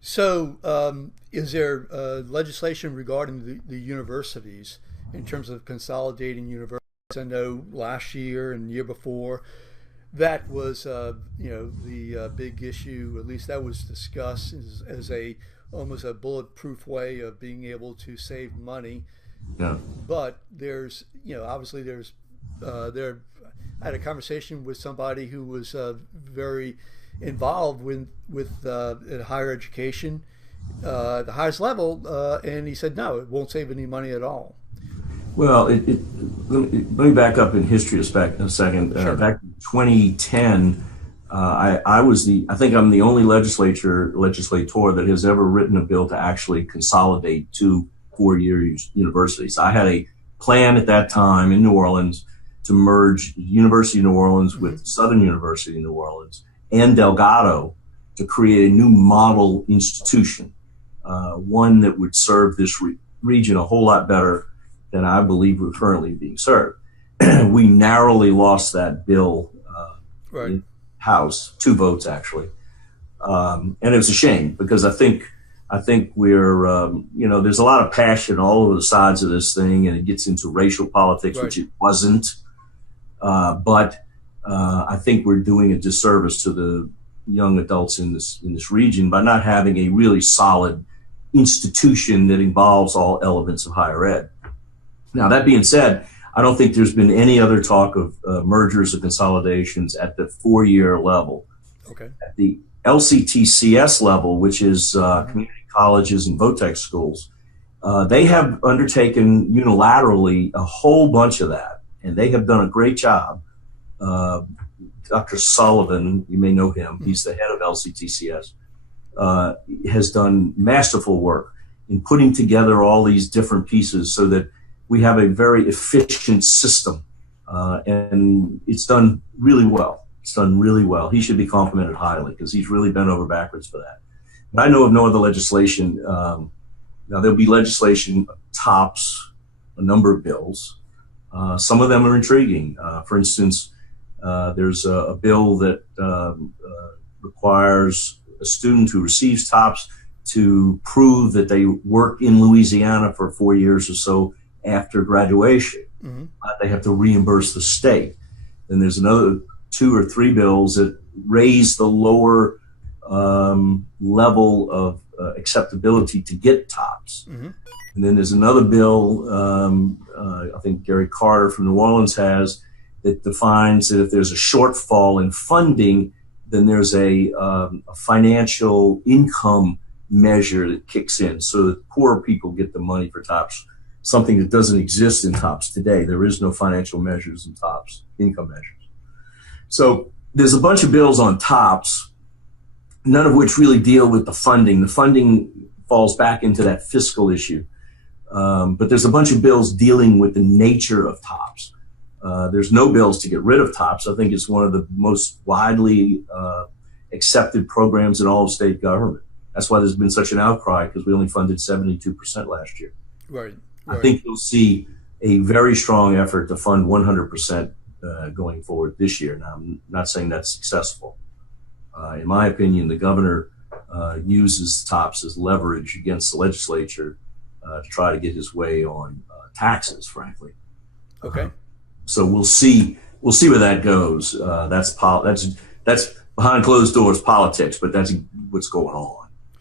So, is there legislation regarding the universities in terms of consolidating universities? I know last year and the year before that was, the big issue. At least that was discussed as a almost a bulletproof way of being able to save money. Yeah. But there's, obviously there. I had a conversation with somebody who was very involved in higher education, the highest level, and he said no, it won't save any money at all. Well, let me back up in history a second. Sure. Back in 2010, I think I'm the only legislator that has ever written a bill to actually consolidate two four-year universities. I had a plan at that time in New Orleans to merge University of New Orleans with Southern University in New Orleans and Delgado to create a new model institution, one that would serve this region a whole lot better than I believe we're currently being served. We narrowly lost that bill Right. in House, 2 votes actually, and it was a shame because I think we're there's a lot of passion all over the sides of this thing, and it gets into racial politics, Right. which it wasn't. But I think we're doing a disservice to the young adults in this region by not having a really solid institution that involves all elements of higher ed. Now, that being said, I don't think there's been any other talk of mergers or consolidations at the four-year level. Okay. At the LCTCS level, which is community colleges and VOTEC schools, they have undertaken unilaterally a whole bunch of that, and they have done a great job. Dr. Sullivan, you may know him, he's the head of LCTCS, has done masterful work in putting together all these different pieces so that we have a very efficient system, and it's done really well. It's done really well. He should be complimented highly because he's really bent over backwards for that. But I know of no other legislation. Now, there'll be legislation tops a number of bills. Some of them are intriguing. For instance, there's a bill that requires a student who receives TOPS to prove that they work in Louisiana for 4 years or so after graduation. Mm-hmm. They have to reimburse the state. And there's another 2 or 3 bills that raise the lower level of acceptability to get TOPS. Mm-hmm. And then there's another bill, I think Gary Carter from New Orleans has, that defines that if there's a shortfall in funding, then there's a financial income measure that kicks in so that poor people get the money for TOPS, something that doesn't exist in TOPS today. There is no financial measures in TOPS, income measures. So there's a bunch of bills on TOPS, none of which really deal with the funding. The funding falls back into that fiscal issue. But there's a bunch of bills dealing with the nature of TOPS. There's no bills to get rid of TOPS. I think it's one of the most widely accepted programs in all of state government. That's why there's been such an outcry, because we only funded 72% last year. Right. I think you'll see a very strong effort to fund 100% going forward this year. Now, I'm not saying that's successful. In my opinion, the governor uses TOPS as leverage against the legislature to try to get his way on taxes, frankly. Okay. So we'll see where that goes. That's behind closed doors politics, but that's what's going on.